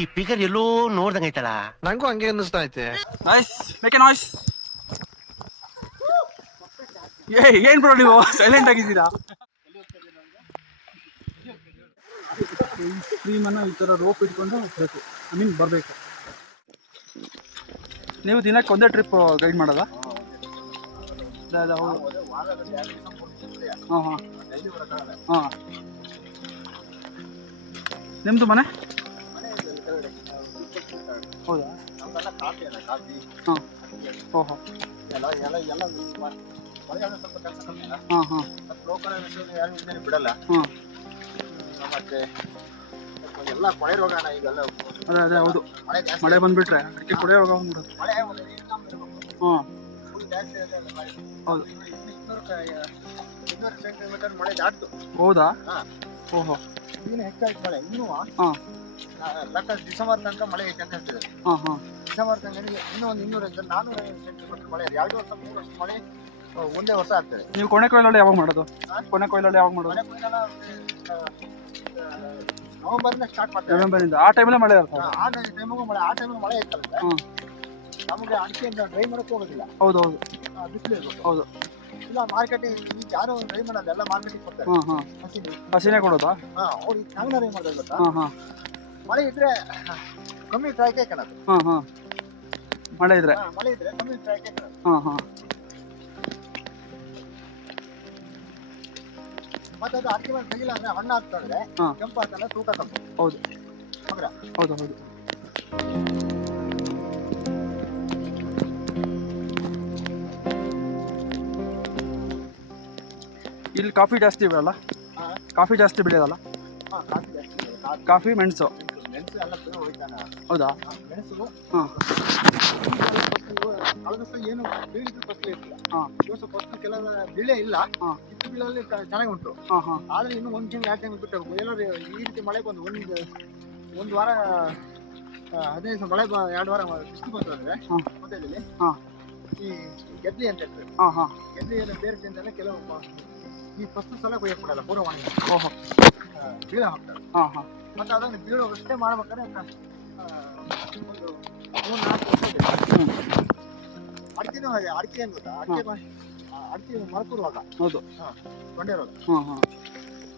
ಈ ಪಿಗರ್ ಎಲ್ಲೋ ನೋಡ್ದಂಗೈತಲ್ಲ. ನಂಗೂ ಹಂಗೆ ಅನ್ನಿಸ್ತಾ ಐತೆ. Noise, make A noise. ಏನ್ ಬ್ರೋ ನೀವು ಸೈಲೆಂಟ್ ಆಗಿದ್ದೀರಾ? ಸ್ಟ್ರೀಮನ್ನು ಈ ಥರ ರೋಪ್ ಇಟ್ಕೊಂಡು ಹೋಗ್ಬೇಕು, ಬರಬೇಕು. ನೀವು ದಿನಕ್ಕೆ ಒಂದೇ ಟ್ರಿಪ್ ಗೈಡ್ ಮಾಡೋದಾ? ಹಾಂ ಹಾಂ ಹಾಂ. ನಿಮ್ಮದು ಮನೆ? ಹೌದಾ? ಹಾಂ. ಓಹೋ. ಹಾಂ ಹಾಂ. ಬಿಡಲ್ಲ. ಹಾಂ. ಮತ್ತೆ ಎಲ್ಲ ಕೊಳೆ ರೋಗನ ಈಗೆಲ್ಲ. ಅದೇ ಅದೇ ಹೌದು, ಮಳೆ ಬಂದ್ಬಿಟ್ರೆ ಅದಕ್ಕೆ ಕೊಳೆ ರೋಗ ಬಂದ್ಬಿಡುತ್ತೆ. ಹಾಂ ಹೌದು. 200 ಸೆಂಟಿಮೀಟರ್ ಮಳೆ ದಾಟ್ತು. ಹೌದಾ? ಓಹೋ. ಇನ್ನೂ ಹೆಚ್ಚಾಯ್ತು ಮಳೆ. ಇನ್ನೂ ಹಾಂ ಲೆಕ್ಕ ಡಿಸೆಂಬರ್ ತನಕ ಮಳೆ ಐತೆ ಅಂತ ಹೇಳ್ತಿದ್ದಾರೆ. ಹಾಂ ಹಾಂ. ಡಿಸೆಂಬರ್ ತನಕ ಇನ್ನೂ ಒಂದು 400 ಸೆಂಟಿಮೀಟರ್ ಮಳೆ. 2 ವರ್ಷ 3 ವರ್ಷ ಮಳೆ ಒಂದೇ ವರ್ಷ ಆಗ್ತದೆ. ನೀವು ಕೊನೆ ಕೊಯ್ಲಲ್ಲಿ ಯಾವಾಗ ಮಾಡೋದು? ಕೊನೆ ಕೊಯ್ಲಲ್ಲಿ ಯಾವಾಗ ಮಾಡೋದು? ನವೆಂಬರ್ನ ಸ್ಟಾರ್ಟ್ ಮಾಡ್ತಾರೆ. ನವೆಂಬರಿಂದ ಆ ಟೈಮಲ್ಲೇ ಮಳೆ ಇರ್ತದೆ. ಆ ಟೈಮಿಗೂ ಮಳೆ ಇರ್ತಲ್ಲ. ಹಾಂ. ನಮಗೆ ಅಡಿಕೆಯಿಂದ ಡ್ರೈ ಮಾಡೋಕ್ಕೆ ಹೋಗೋದಿಲ್ಲ. ಹೌದು ಹೌದು ಬಿಸಿಲು ಇರ್ಬೇಕು. ಹೌದು. ಇಲ್ಲ ಮಾರ್ಕೆಟಿಗೆ ಈಗ ಯಾರು ಡ್ರೈ ಮಾಡಲ್ಲ, ಎಲ್ಲ ಮಾರ್ಕೆಟಿಗೆ ಕೊಡ್ತಾರೆ. ಹಾಂ ಹಾಂ. ಹಸಿನೇ ಕೊಡೋದಾ? ಹಾಂ, ಅವ್ರಿಗೆ ಹ್ಯಾಂಗ ಡ್ರೈ ಮಾಡೋದು ಗೊತ್ತಾ? ಹಾಂ ಹಾಂ. ಮಳೆ ಇದ್ರೆ ಕಮ್ಮಿ ಟ್ರೈಕೆ ಕಾಣೋದು. ಹಾಂ ಹಾಂ. ಮಳೆ ಇದ್ರೆ ಕಮ್ಮಿ ಟ್ರೈಕೆ ಕಾಣೋದು. ಹಾಂ ಹಾಂ. ಮತ್ತೆ ಅದು ಅಡಿಕೆ ಮೇಲೆ ತೆಗಿಲ್ಲ ಅಂದ್ರೆ ಹಣ್ಣು ಹಾಕ್ತಂದ್ರೆ ಕೆಂಪು ಹಾಕಲ್ಲ, ತೂಕ ಕಮ್ಮಿ. ಹೌದು ಹೌದು ಹೌದು. ಇಲ್ಲಿ ಕಾಫಿ ಜಾಸ್ತಿ ಬೆಳೆಯಲ್ಲ? ಕಾಫಿ ಜಾಸ್ತಿ ಬೆಳೆಯೋದಲ್ಲ? ಕಾಫಿ ಮೆಣಸು ಎಲ್ಲ ಹೋಯ್ತಾನ. ಹೌದಾ? ಮೆಣಸು ಹಾಂ. ಕಳೆದ ವರ್ಷ ಏನು ಬೀಳಿದ್ರು ಫಸಲು ಇರ್ತಿಲ್ಲ. ಹಾಂ. ಈ ವರ್ಷ ಫಸಲು ಕೆಲವು ಬೀಳೇ ಇಲ್ಲ. ಇತ್ತು ಬೀಳಲ್ಲಿ ಚೆನ್ನಾಗಿ ಉಂಟು. ಹಾಂ ಹಾಂ. ಆದ್ರೆ ಇನ್ನು 1 ತಿಂಗಳು 2 ತಿಂಗಳು ಬಿಟ್ಟು ಎಲ್ಲರೂ ಈ ರೀತಿ ಮಳೆ ಬಂದು ಒಂದು ವಾರ 15 ದಿವಸ ಮಳೆ 2 ವಾರ ಬಿಸಿಲು ಬಂತು ಅಂದ್ರೆ ಮೊದಲಲ್ಲಿ ಈ ಗೆದ್ಲಿ ಅಂತ ಹೇಳ್ತಾರೆ. ಹಾಂ ಹಾಂ. ಗೆದ್ಲಿಯನ್ನು ಬೇರೆ ತಿಂದರೆ ಕೆಲವು ಈ ಫಸ್ಟ್ ಸಲ ಕೊಯ್ಯಕ್ಕೆ ಬಿಡಲ್ಲ, ಪೂರ್ವ ಒಣಗಿ ಓಹೋ ಬೀಳ ಹಾಕ್ತಾರೆ. ಹಾಂ ಹಾಂ. ಮತ್ತೆ ಅದನ್ನು ಬೀಳೋವಷ್ಟೇ ಮಾಡ್ಬೇಕಾದ್ರೆ ಒಂದು 3-4 ವರ್ಷ ಅಡಿಕೆನೂ ಹಾಗೆ. ಅಡಿಕೆ ಏನು ಗೊತ್ತಾ? ಅಡಿಕೆ ಮರಕುರುವಾಗ. ಹೌದು. ತೊಂಡೆ ರೋಗ. ಹಾಂ ಹಾಂ.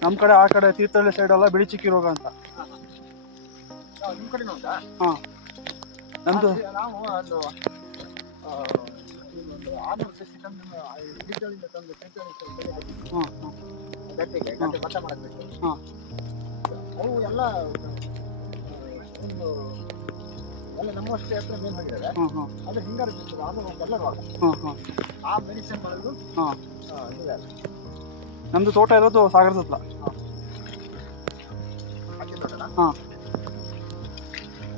ನಮ್ಮ ಕಡೆ ಆ ಕಡೆ ತೀರ್ಥಹಳ್ಳಿ ಸೈಡೆಲ್ಲ ಬಿಳಿ ಚಿಕ್ಕಿ ರೋಗ ಅಂತ. ನಿಮ್ಮ ಕಡೆನೂ ಉಂಟಾ? ಹಾಂ. ನಮ್ಮದು ನಾವು ಒಂದು 600 ಸಸಿ ತಂದು ಬೀಜಗಳಿಂದ ತಂದು ಹಾಂ ಹಾಂ. ಗದ್ದೆಗೆ ಭತ್ತ ಮಾಡಬೇಕು. ಹಾಂ. ಅವು ಎಲ್ಲ ಒಂದು ಎಲ್ಲ ನಮ್ಮಷ್ಟೇ ಹತ್ರ ಮೇನ್ ಹೋಗಿದ್ದಾರೆ. ಹಾಂ ಹಾಂ. ಅದು ಹಿಂಗಾರು ಬಿಡ್ತದೆ, ಅದು ಎಲ್ಲ ರೋಗ. ಹಾಂ ಹಾಂ. ಆ ಮೆಡಿಸಿನ್ ಮಾಡೋದು. ಹಾಂ. ಇದೆ. ನಮ್ಮದು ತೋಟ ಇರೋದು ಸಾಗರದ ಹತ್ರ. ಅಡಿಕೆ ತೋಟನಾ? ಹಾಂ.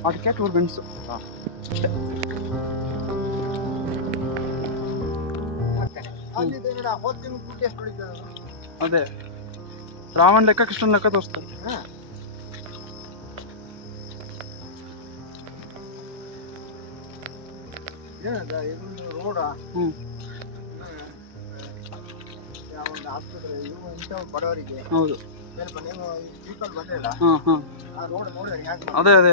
ಅಡಿಕೆ ಟೂರ್ ಮೆಣಸು ಅಷ್ಟೇ. ಅಲ್ಲಿ ಹೋದ ತಿಂಗಳು ದುಡ್ಡು ಎಷ್ಟು ಹೊಡಿತದೆ? ಅದೇ ರಾಮನ್ ಲೆಕ್ಕ ಕೃಷ್ಣನ್ ಲೆಕ್ಕ ತೋರಿಸ್ತಾರೆ. ಏನಂತ ಇದೊಂದು ರೋಡ. ಒಂದು ಆಸ್ಪತ್ರೆ ಇವು ಇಂಥ ಬಡವರಿಗೆ. ಹೌದು. ಸ್ವಲ್ಪ ನೀವು ಜೀಪಲ್ಲಿ ಬಂದಿಲ್ಲ. ಹಾಂ ಹಾಂ. ಆ ರೋಡ್ ನೋಡಿದ್ರೆ ಹೇಗೆ? ಅದೇ ಅದೇ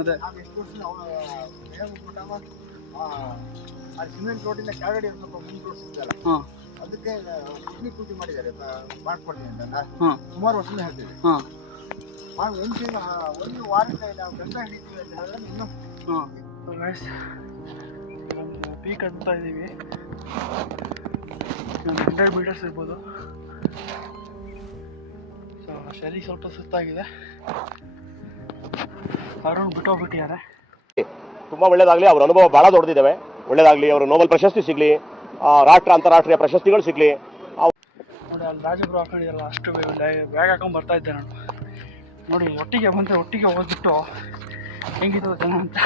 ಅದೇ. ನಾವು ಎಷ್ಟು ವರ್ಷ ಹೋಗ್ಬಿಟ್ಟಾಗ ಆ ಸಿಮೆಂಟ್ ರೋಡಿಂದ ಕೆಳಗಡೆ ಇರಬೇಕು, 3 ರೋಡ್ ಸಿಗ್ತಲ್ಲ. ಹಾಂ. ಅದಕ್ಕೆ ಕಿಡ್ನಿ ಕೂಟಿ ಮಾಡಿದ್ದಾರೆ, ಮಾಡ್ಕೊಡ್ತೀನಿ ಅಂತ ಹಾಂ. ಸುಮಾರು ವರ್ಷದಿಂದ ಹೇಳ್ತೀವಿ. ಹಾಂ. ಒಂದು ವಾರಕ್ಕೆ ನಾವು ಗಂಧ ಹಿಡಿತೀವಿ ಅಂತ ಹೇಳಿದ್ರೆ ಇನ್ನೂ. ಹಾಂ. ಪೀಕ್ ಹತ್ತಾ ಇದ್ದೀವಿ. ಒಂದು 100 ಮೀಟರ್ಸ್ ಇರ್ಬೋದು. ಸೊ ಶರೀರ ಸ್ವಲ್ಪ ಸುಸ್ತಾಗಿದೆ. ಅರುಣ್ ಬಿಟ್ಟೋಗ್ಬಿಟ್ಟಿದ್ದಾರೆ. ತುಂಬ ಒಳ್ಳೇದಾಗಲಿ. ಅವ್ರ ಅನುಭವ ಭಾಳ ದೊಡ್ಡದಿದ್ದಾವೆ. ಒಳ್ಳೇದಾಗಲಿ. ಅವರು ನೋಬೆಲ್ ಪ್ರಶಸ್ತಿ ಸಿಗಲಿ, ರಾಷ್ಟ್ರ ಅಂತಾರಾಷ್ಟ್ರೀಯ ಪ್ರಶಸ್ತಿಗಳು ಸಿಗಲಿ. ನೋಡಿ ಅಲ್ಲಿ ರಾಜಗುರು ಹಾಕೊಂಡಿರಲ್ಲ, ಅಷ್ಟು ಬ್ಯಾಗ್ ಹಾಕೊಂಡು ಬರ್ತಾ ಇದ್ದೆ ನಾನು. ನೋಡಿ ಒಟ್ಟಿಗೆ ಬಂದರೆ ಒಟ್ಟಿಗೆ ಹೋಗ್ಬಿಟ್ಟು ಹೆಂಗಿತ್ತು ಜನ ಅಂತ.